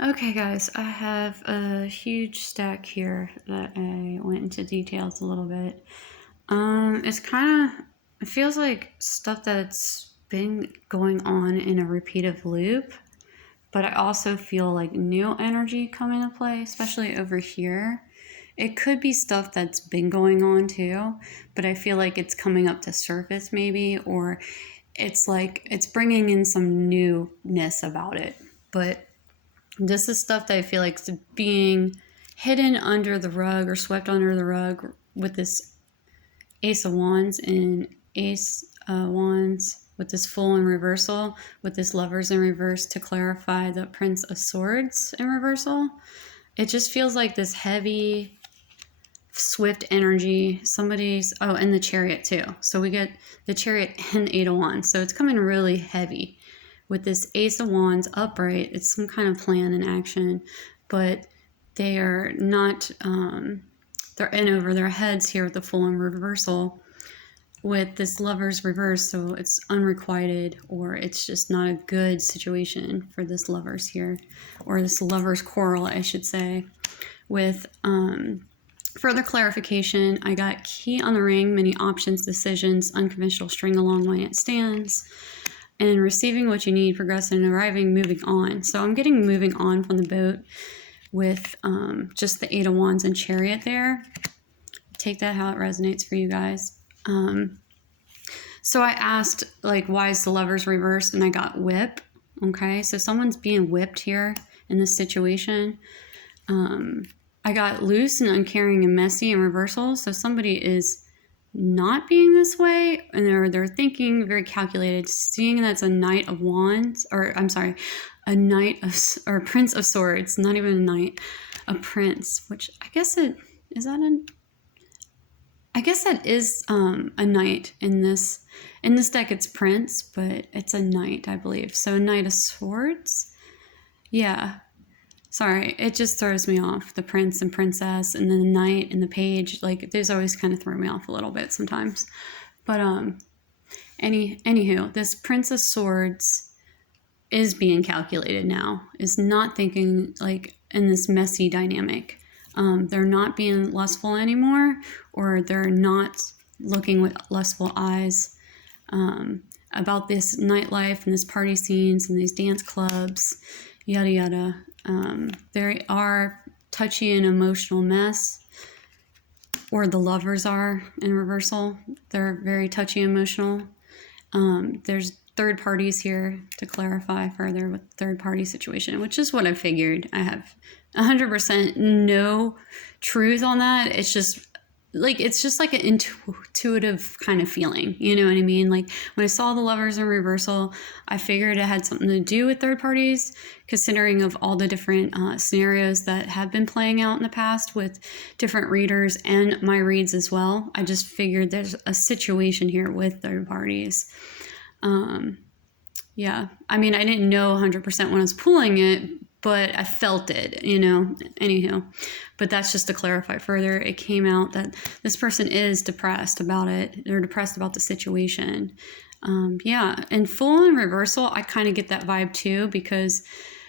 Okay, guys, I have a huge stack here that I went into details a little bit. It's kind of, it feels like stuff that's been going on in a repeated loop, but I also feel like new energy come into play, especially over here. It could be stuff that's been going on too, but I feel like it's coming up to surface maybe, or it's like it's bringing in some newness about it. But this is stuff that I feel like is being hidden under the rug or swept under the rug with this Ace of Wands and Ace Wands with this Fool in reversal, with this Lovers in reverse to clarify the Prince of Swords in reversal. It just feels like this heavy, swift energy. And the Chariot too. So we get the Chariot and Eight of Wands. So it's coming really heavy with this Ace of Wands upright. It's some kind of plan and action, but they are not, they're in over their heads here with the Fool in reversal with this Lover's reverse. So it's unrequited, or it's just not a good situation for this Lovers here, or this Lovers quarrel, I should say. With further clarification, I got key on the ring, many options, decisions, unconventional string along when it stands, and receiving what you need, progressing and arriving, moving on. So I'm getting moving on from the boat with just the Eight of Wands and Chariot there. Take that how it resonates for you guys. So I asked, like, why is the Lovers reversed? And I got whip. Okay, so someone's being whipped here in this situation. I got loose and uncaring and messy in reversal. So somebody is not being this way, and they're thinking very calculated. Seeing that's a Knight of Wands, or I'm sorry, a Knight of, or Prince of Swords, not even a Knight, a Prince, which I guess it is that a. I guess that is a Knight in this deck. It's Prince, but it's a Knight, I believe. So Knight of Swords, yeah. Sorry, it just throws me off. The Prince and Princess, and then the Knight and the Page. Like, those always kind of throw me off a little bit sometimes. But anywho, this Prince of Swords is being calculated now. Is not thinking like in this messy dynamic. They're not being lustful anymore, or they're not looking with lustful eyes about this nightlife and this party scenes and these dance clubs, yada yada. They are touchy and emotional mess, or the Lovers are in reversal. They're very touchy emotional. There's third parties here to clarify further with third party situation, which is what I figured. I have 100% no truth on that. It's just like an intuitive kind of feeling, you know what I mean? Like, when I saw the Lovers in reversal, I figured it had something to do with third parties, considering of all the different scenarios that have been playing out in the past with different readers and my reads as well. I just figured there's a situation here with third parties. Yeah, I mean, I didn't know 100% when I was pulling it, but I felt it, you know, anywho. But that's just to clarify further. It came out that this person is depressed about it. They're depressed about the situation. Yeah, and Fool in reversal, I kind of get that vibe too, because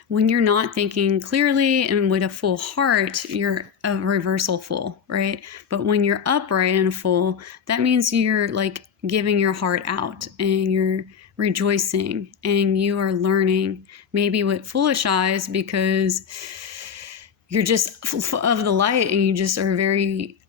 when you're not thinking clearly and with a full heart, you're a reversal Fool, right? But when you're upright and a Fool, that means you're like giving your heart out and you're rejoicing and you are learning, maybe with foolish eyes, because you're just of the light and you just are very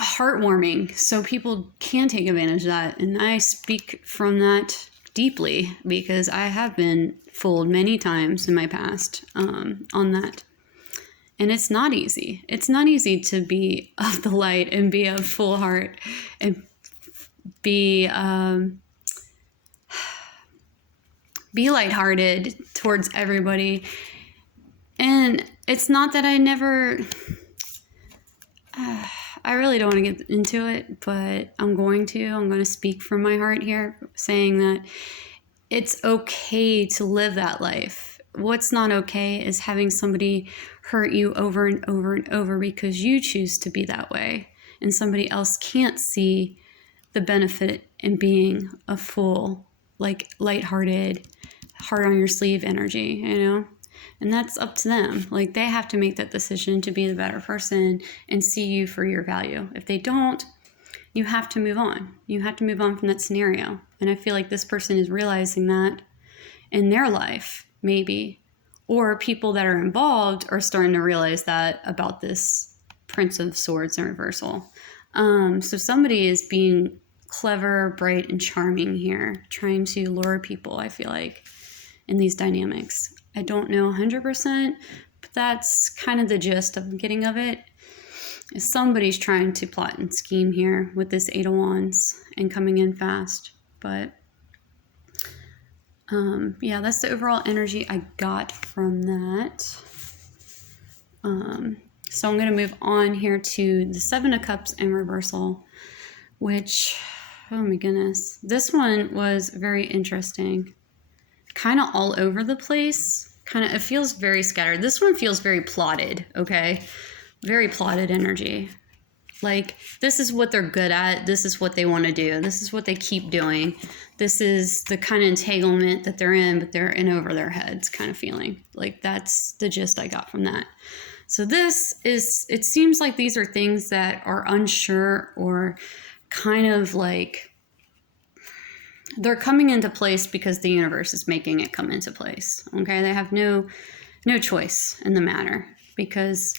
heartwarming. So people can take advantage of that. And I speak from that deeply because I have been fooled many times in my past on that. And it's not easy. It's not easy to be of the light and be of full heart and be lighthearted towards everybody. And it's not that I never, I really don't want to get into it, but I'm going to speak from my heart here, saying that it's okay to live that life. What's not okay is having somebody hurt you over and over and over because you choose to be that way, and somebody else can't see the benefit in being a full, like, lighthearted, heart on your sleeve energy, you know? And that's up to them. Like, they have to make that decision to be the better person and see you for your value. If they don't, you have to move on. You have to move on from that scenario. And I feel like this person is realizing that in their life, maybe. Or people that are involved are starting to realize that about this Prince of Swords in reversal. So somebody is being clever, bright, and charming here, trying to lure people, I feel like, in these dynamics. I don't know 100%, but that's kind of the gist I'm getting of it. Somebody's trying to plot and scheme here with this Eight of Wands and coming in fast. But yeah, that's the overall energy I got from that. So I'm going to move on here to the Seven of Cups in reversal, which, oh my goodness, this one was very interesting. Kind of all over the place. It feels very scattered. This one feels very plotted, okay? Very plotted energy. Like, this is what they're good at. This is what they want to do. This is what they keep doing. This is the kind of entanglement that they're in, but they're in over their heads kind of feeling. Like, that's the gist I got from that. So this is, it seems like these are things that are unsure or kind of like, they're coming into place because the universe is making it come into place. Okay, they have no choice in the matter because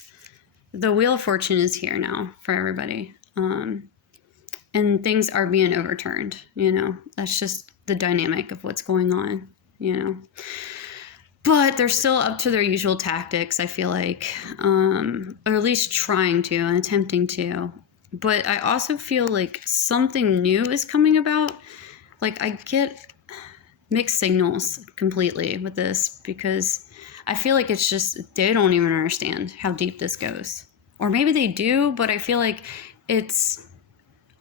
the Wheel of Fortune is here now for everybody. And things are being overturned, you know. That's just the dynamic of what's going on, you know. But they're still up to their usual tactics, I feel like. Or at least trying to and attempting to. But I also feel like something new is coming about. Like, I get mixed signals completely with this because I feel like it's just, they don't even understand how deep this goes. Or maybe they do, but I feel like it's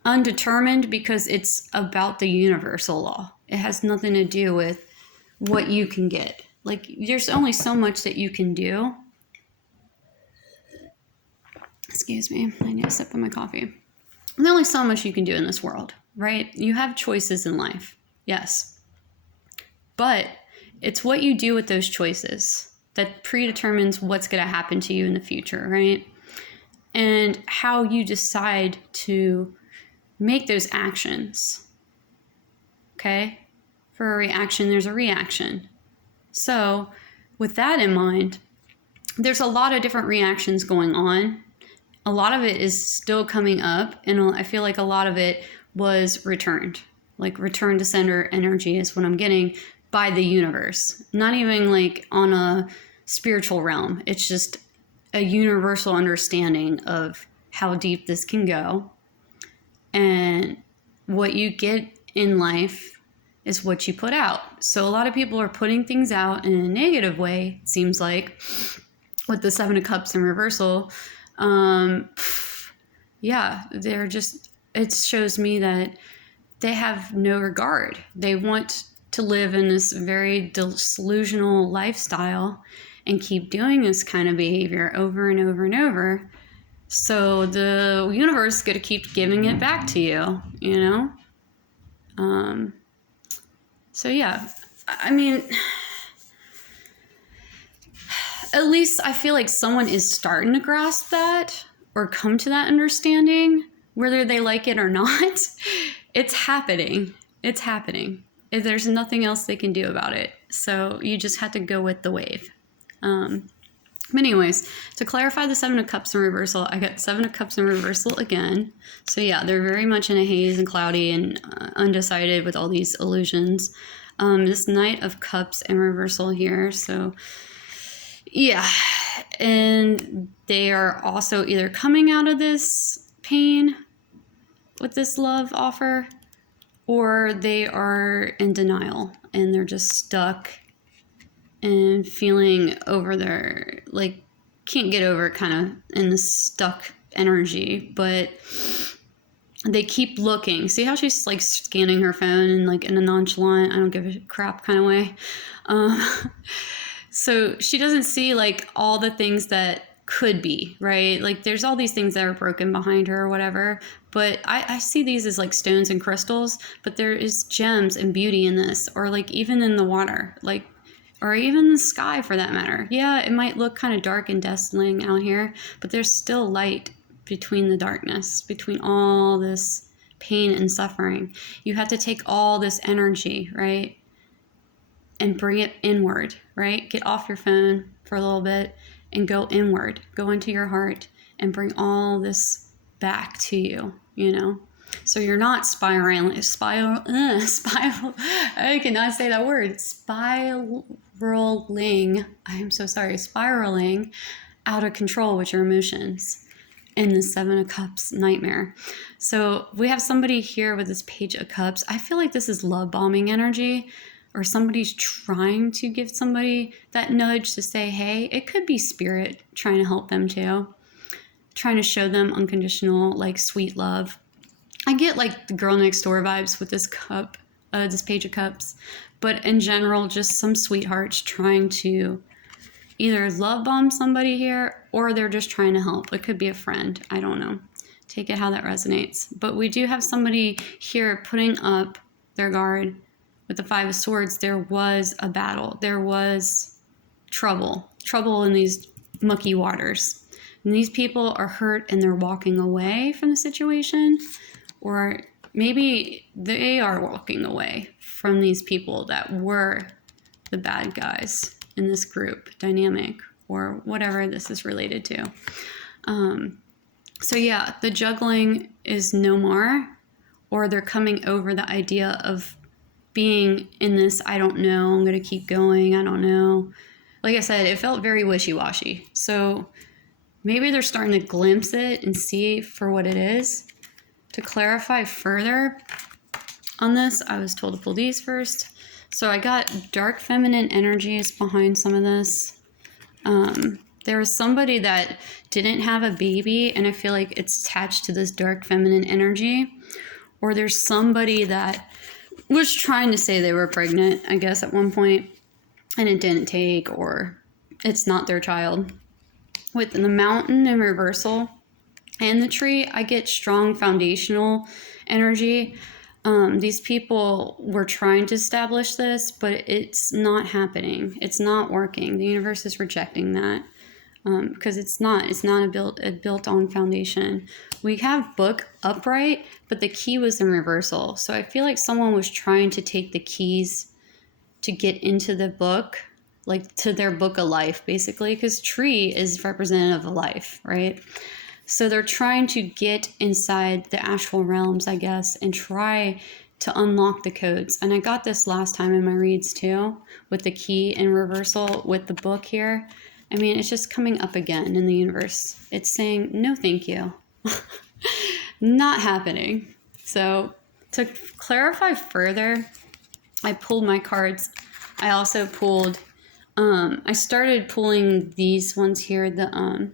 undetermined because it's about the universal law. It has nothing to do with what you can get. Like, there's only so much that you can do. Excuse me, I need a sip of my coffee. There's only so much you can do in this world, right? You have choices in life, yes. But it's what you do with those choices that predetermines what's going to happen to you in the future, right? And how you decide to make those actions. Okay? For a reaction, there's a reaction. So with that in mind, there's a lot of different reactions going on. A lot of it is still coming up, and I feel like a lot of it was returned. Like, return to sender energy is what I'm getting by the universe. Not even like on a spiritual realm. It's just a universal understanding of how deep this can go. And what you get in life is what you put out. So a lot of people are putting things out in a negative way, it seems like, with the Seven of Cups in reversal. Yeah, they're just, it shows me that they have no regard. They want to live in this very delusional lifestyle and keep doing this kind of behavior over and over and over. So the universe is going to keep giving it back to you, you know? So yeah, I mean, at least I feel like someone is starting to grasp that or come to that understanding, whether they like it or not. It's happening. It's happening. There's nothing else they can do about it. So you just have to go with the wave. But anyways, to clarify the Seven of Cups in reversal, I got Seven of Cups in reversal again. So yeah, they're very much in a haze and cloudy and undecided with all these illusions. This Knight of Cups in reversal here. So yeah, and they are also either coming out of this pain with this love offer, or they are in denial and they're just stuck and feeling over their, like, can't get over it, kind of in the stuck energy, but they keep looking. See how she's like scanning her phone and like in a nonchalant, I don't give a crap kind of way. So she doesn't see like all the things that could be, right? Like, there's all these things that are broken behind her or whatever, but I see these as like stones and crystals, but there is gems and beauty in this, or like even in the water. Like, or even the sky for that matter. Yeah, it might look kind of dark and desolate out here, but there's still light between the darkness, between all this pain and suffering. You have to take all this energy, right, and bring it inward, right? Get off your phone for a little bit and go inward, go into your heart and bring all this back to you, you know? So you're not spiraling, I cannot say that word, I'm so sorry, spiraling out of control with your emotions in the Seven of Cups nightmare. So we have somebody here with this Page of Cups. I feel like this is love bombing energy, or somebody's trying to give somebody that nudge to say, hey, it could be spirit trying to help them too, trying to show them unconditional, like, sweet love. I get like the girl next door vibes with this cup, this Page of Cups, but in general, just some sweethearts trying to either love bomb somebody here, or they're just trying to help. It could be a friend. I don't know. Take it how that resonates. But we do have somebody here putting up their guard with the Five of Swords. There was a battle. There was trouble in these mucky waters. And these people are hurt and they're walking away from the situation, or maybe they are walking away from these people that were the bad guys in this group dynamic, or whatever this is related to. So yeah, the juggling is no more, or they're coming over the idea of being in this, I don't know, I'm going to keep going, I don't know. Like I said, it felt very wishy-washy. So maybe they're starting to glimpse it and see for what it is. To clarify further on this, I was told to pull these first. So I got dark feminine energies behind some of this. There was somebody that didn't have a baby, and I feel like it's attached to this dark feminine energy. Or there's somebody that was trying to say they were pregnant, I guess, at one point, and it didn't take, or it's not their child. With the Mountain in reversal and the Tree, I get strong foundational energy. These people were trying to establish this, but it's not happening. It's not working. The universe is rejecting that. Because it's not built on foundation. We have book upright, but the key was in reversal. So I feel like someone was trying to take the keys to get into the book, like to their book of life, basically, because Tree is representative of life, right? So they're trying to get inside the astral realms, I guess, and try to unlock the codes. And I got this last time in my reads too, with the key in reversal with the book here. I mean, it's just coming up again in the universe. It's saying, no, thank you. Not happening. So to clarify further, I pulled my cards. I also pulled, I started pulling these ones here, the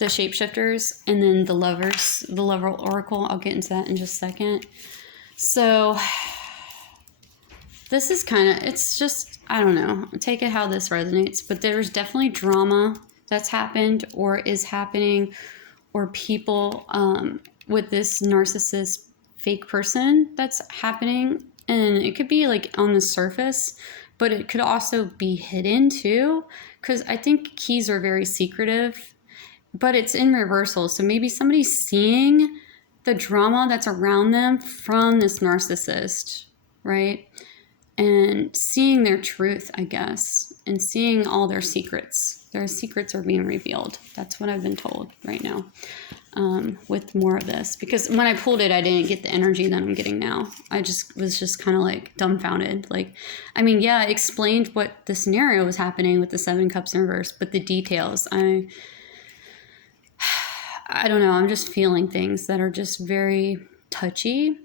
shapeshifters, and then the lover oracle. I'll get into that in just a second. So this is kind of, it's just, I don't know, take it how this resonates, but there's definitely drama that's happened or is happening, or people with this narcissist fake person that's happening. And it could be like on the surface, but it could also be hidden too, because I think keys are very secretive, but it's in reversal. So maybe somebody's seeing the drama that's around them from this narcissist, right? And seeing their truth, I guess, and seeing all their secrets. Their secrets are being revealed. That's what I've been told right now, with more of this. Because when I pulled it, I didn't get the energy that I'm getting now. I was just kind of like dumbfounded. Like, I mean, yeah, it explained what the scenario was happening with the Seven Cups in reverse, but the details, I don't know. I'm just feeling things that are just very touchy.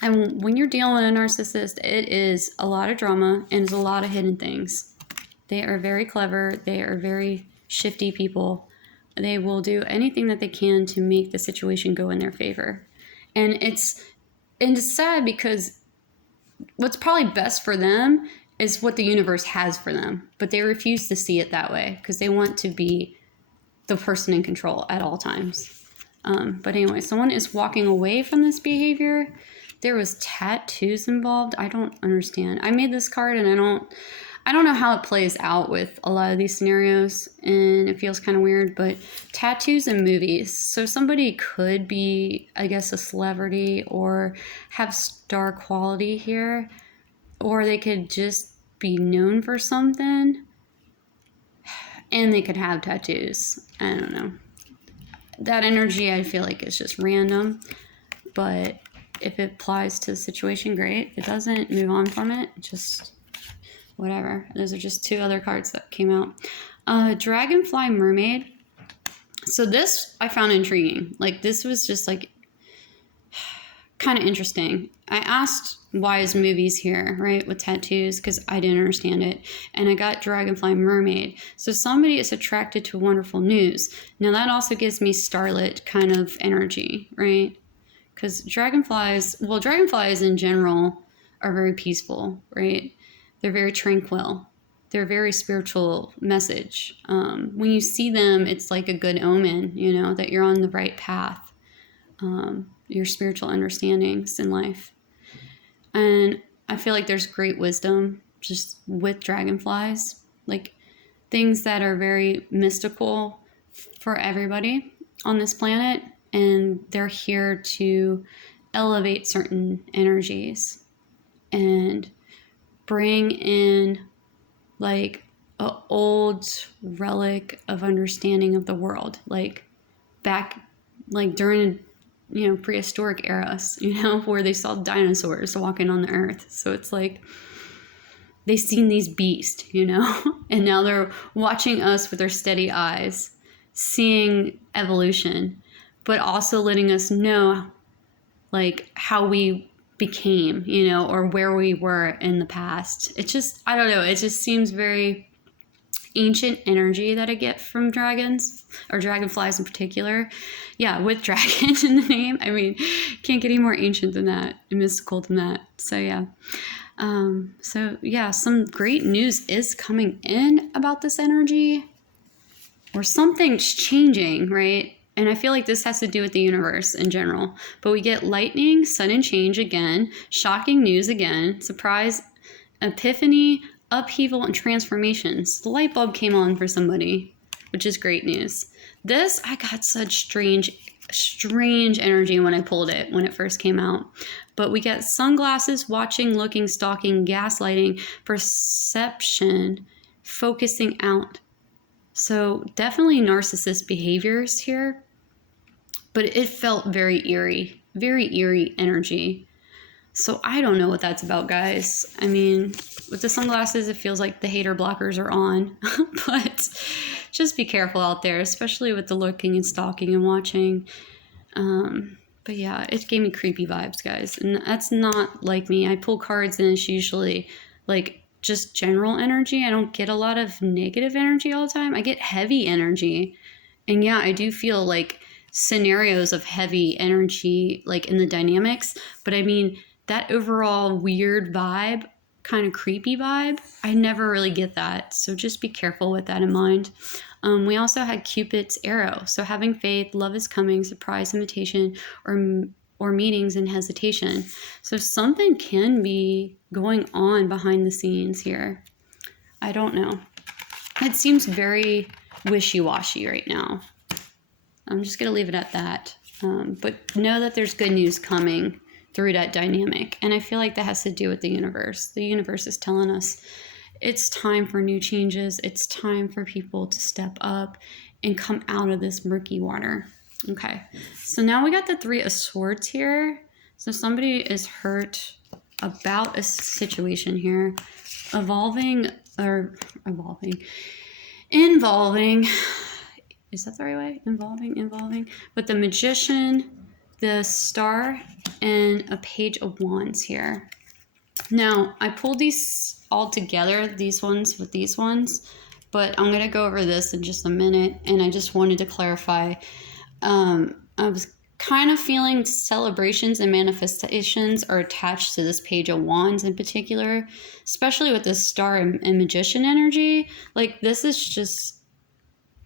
And when you're dealing with a narcissist, it is a lot of drama and it's a lot of hidden things. They are very clever. They are very shifty people. They will do anything that they can to make the situation go in their favor. And it's sad because what's probably best for them is what the universe has for them. But they refuse to see it that way because they want to be the person in control at all times. But anyway, someone is walking away from this behavior. there was tattoos involved. I don't understand. I made this card and I don't know how it plays out with a lot of these scenarios, and it feels kind of weird, but tattoos in movies. So somebody could be, I guess, a celebrity or have star quality here, or they could just be known for something, and they could have tattoos. I don't know. That energy, I feel like, is just random, but if it applies to the situation, great. If it doesn't, move on from it. Just whatever. Those are just 2 other cards that came out. Dragonfly Mermaid. So this I found intriguing. Like, this was just like kind of interesting. I asked why is movies here, right, with tattoos, because I didn't understand it. And I got Dragonfly Mermaid. So somebody is attracted to wonderful news. Now that also gives me starlit kind of energy, right? Because dragonflies in general are very peaceful, right? They're very tranquil. They're very spiritual message. When you see them, it's like a good omen, you know, that you're on the right path, your spiritual understandings in life. And I feel like there's great wisdom just with dragonflies, like things that are very mystical for everybody on this planet. And they're here to elevate certain energies and bring in like an old relic of understanding of the world, like back, like during, you know, prehistoric eras, you know, where they saw dinosaurs walking on the earth. So it's like they've seen these beasts, you know, and now they're watching us with their steady eyes, seeing evolution, but also letting us know like how we became, you know, or where we were in the past. It just, I don't know, it just seems very ancient energy that I get from dragons, or dragonflies in particular. Yeah, with dragon in the name. I mean, can't get any more ancient than that, and mystical than that. So yeah. Some great news is coming in about this energy, or something's changing, right? And I feel like this has to do with the universe in general. But we get lightning, sudden change again, shocking news again, surprise, epiphany, upheaval, and transformations. The light bulb came on for somebody, which is great news. This, I got such strange energy when I pulled it when it first came out. But we get sunglasses, watching, looking, stalking, gaslighting, perception, focusing out. So definitely narcissist behaviors here. But it felt very eerie energy. So I don't know what that's about, guys. I mean, with the sunglasses, it feels like the hater blockers are on. But just be careful out there, especially with the looking and stalking and watching. But yeah, it gave me creepy vibes, guys. And that's not like me. I pull cards and it's usually like just general energy. I don't get a lot of negative energy all the time. I get heavy energy. And yeah, I do feel like scenarios of heavy energy, like in the dynamics. But I mean, that overall weird vibe, kind of creepy vibe, I never really get that. So just be careful with that in mind. We also had Cupid's arrow. So having faith, love is coming, surprise, invitation, or meetings and hesitation. So something can be going on behind the scenes here. I don't know. It seems very wishy-washy right now. I'm just going to leave it at that. But know that there's good news coming through that dynamic. And I feel like that has to do with the universe. The universe is telling us it's time for new changes. It's time for people to step up and come out of this murky water. Okay, so now we got the 3 of Swords here. So somebody is hurt about a situation here. Involving. Is that the right way? Involving. But the Magician, the Star, and a Page of Wands here. Now, I pulled these all together, these ones with these ones, but I'm going to go over this in just a minute, and I just wanted to clarify. I was kind of feeling celebrations and manifestations are attached to this Page of Wands in particular, especially with this Star and Magician energy. Like, this is just,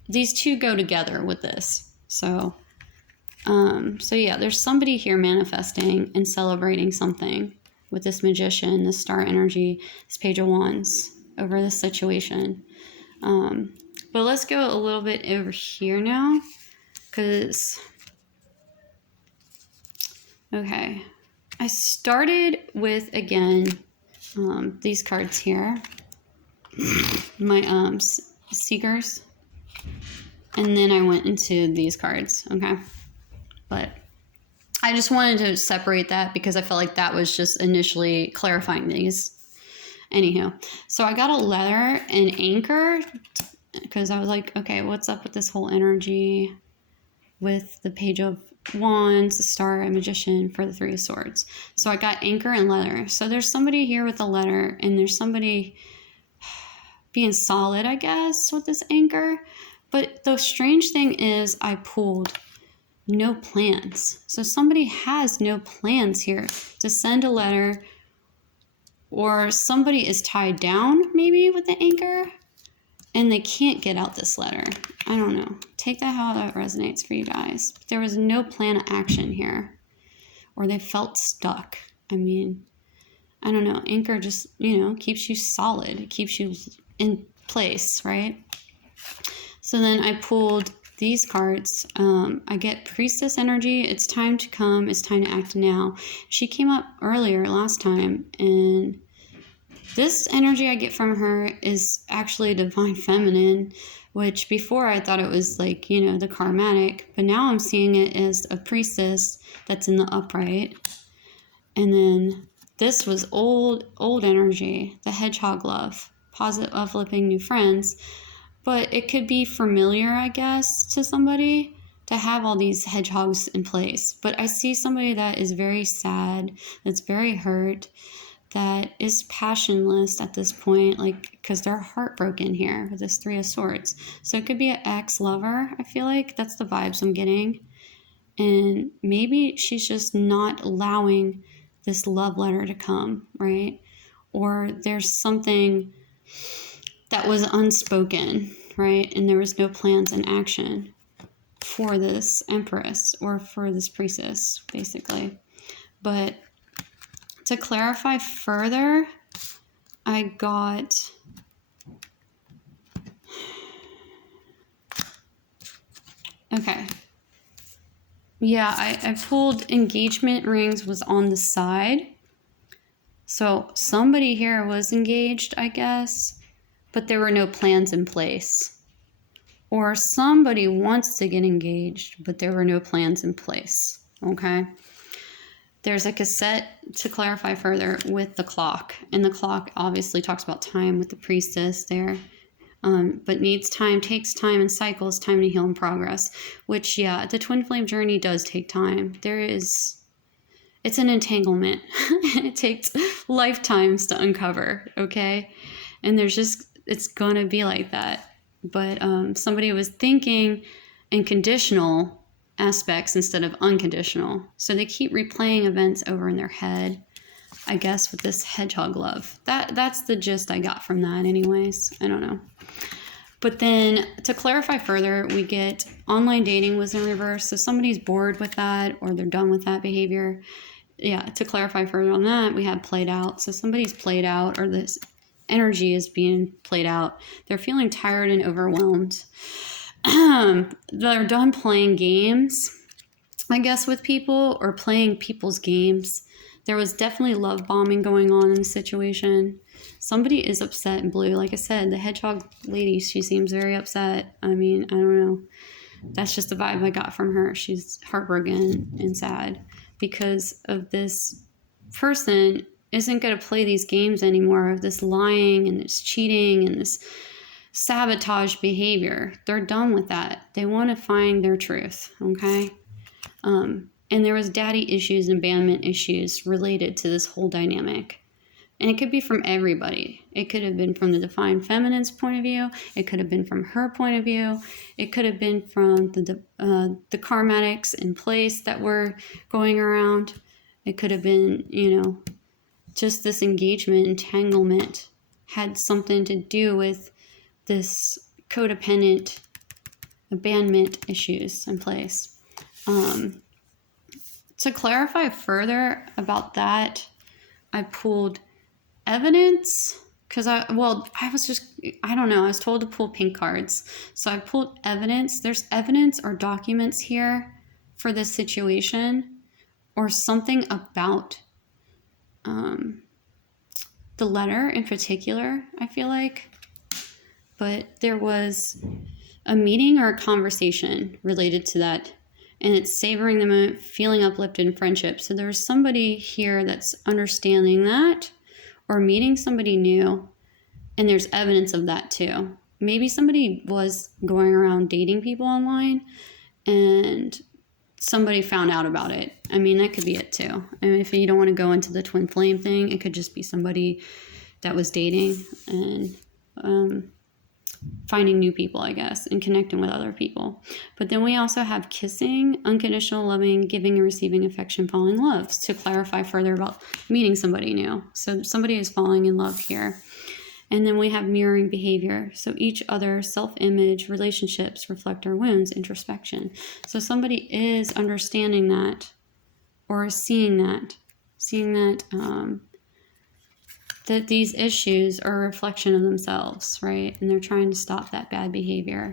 these two go together with this. So So yeah, there's somebody here manifesting and celebrating something with this Magician, this star energy, this Page of Wands over this situation. But let's go a little bit over here now, because, okay, I started with, again, these cards here, my Seekers, and then I went into these cards, okay? But I just wanted to separate that because I felt like that was just initially clarifying these. Anywho, so I got a letter and anchor because I was like, okay, what's up with this whole energy with the Page of Wands, the Star, and Magician for the Three of Swords. So I got anchor and letter. So there's somebody here with a letter, and there's somebody being solid, I guess, with this anchor. But the strange thing is I pulled no plans. So somebody has no plans here to send a letter, or somebody is tied down maybe with the anchor and they can't get out this letter. I don't know. Take that how that resonates for you guys. But there was no plan of action here, or they felt stuck. I mean, I don't know. Anchor just, keeps you solid. It keeps you in place, right? So then I pulled these cards. I get Priestess energy. It's time to come. It's time to act now. She came up earlier last time, and this energy I get from her is actually Divine Feminine, which before I thought it was like, the karmatic, but now I'm seeing it as a priestess that's in the upright. And then this was old energy, the hedgehog love, positive, uplifting new friends. But it could be familiar, I guess, to somebody to have all these hedgehogs in place. But I see somebody that is very sad, that's very hurt, that is passionless at this point, because they're heartbroken here with this Three of Swords. So it could be an ex-lover, I feel like. That's the vibes I'm getting. And maybe she's just not allowing this love letter to come, right? Or there's something that was unspoken, right? And there was no plans in action for this Empress or for this Priestess, basically. But to clarify further, I got okay. Yeah, I pulled engagement rings was on the side. So somebody here was engaged, I guess, but there were no plans in place. Or somebody wants to get engaged, but there were no plans in place, okay? There's a cassette, to clarify further, with the clock. And the clock obviously talks about time with the Priestess there. But needs time, takes time, and cycles, time to heal and progress. Which, yeah, the twin flame journey does take time. It's an entanglement. It takes lifetimes to uncover, okay? And it's gonna be like that. But somebody was thinking in conditional aspects instead of unconditional. So they keep replaying events over in their head, I guess, with this hedgehog love. That's the gist I got from that anyways. I don't know. But then to clarify further, we get online dating was in reverse. So somebody's bored with that, or they're done with that behavior. Yeah, to clarify further on that, we have played out. So somebody's played out, or this energy is being played out. They're feeling tired and overwhelmed. They're done playing games, I guess, with people, or playing people's games. There was definitely love bombing going on in the situation. Somebody is upset in blue. Like I said, the hedgehog lady, she seems very upset. I mean, I don't know. That's just the vibe I got from her. She's heartbroken and sad because of this person isn't going to play these games anymore of this lying and this cheating and this sabotage behavior. They're done with that. They want to find their truth, okay? And there was daddy issues and abandonment issues related to this whole dynamic. And it could be from everybody. It could have been from the Divine Feminine's point of view. It could have been from her point of view. It could have been from the karmatics in place that were going around. It could have been, just this engagement, entanglement had something to do with this codependent abandonment issues in place. To clarify further about that, I pulled evidence because I don't know, I was told to pull pink cards. So I pulled evidence. There's evidence or documents here for this situation or something about the letter in particular, I feel like. But there was a meeting or a conversation related to that, and it's savoring the moment, feeling uplifted in friendship. So there's somebody here that's understanding that or meeting somebody new, and there's evidence of that too. Maybe somebody was going around dating people online and somebody found out about it. I mean, that could be it too. I mean, if you don't want to go into the twin flame thing, it could just be somebody that was dating and finding new people, I guess, and connecting with other people. But then we also have kissing, unconditional loving, giving and receiving affection, falling in love, to clarify further about meeting somebody new. So somebody is falling in love here. And then we have mirroring behavior. So each other, self-image, relationships reflect our wounds, introspection. So somebody is understanding that or seeing that that these issues are a reflection of themselves, right? And they're trying to stop that bad behavior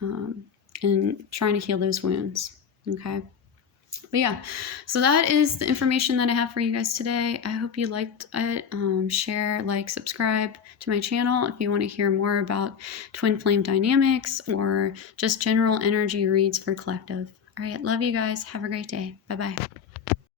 and trying to heal those wounds, okay? But yeah, so that is the information that I have for you guys today. I hope you liked it. Share, like, subscribe to my channel if you want to hear more about twin flame dynamics or just general energy reads for collective. All right, love you guys. Have a great day. Bye-bye.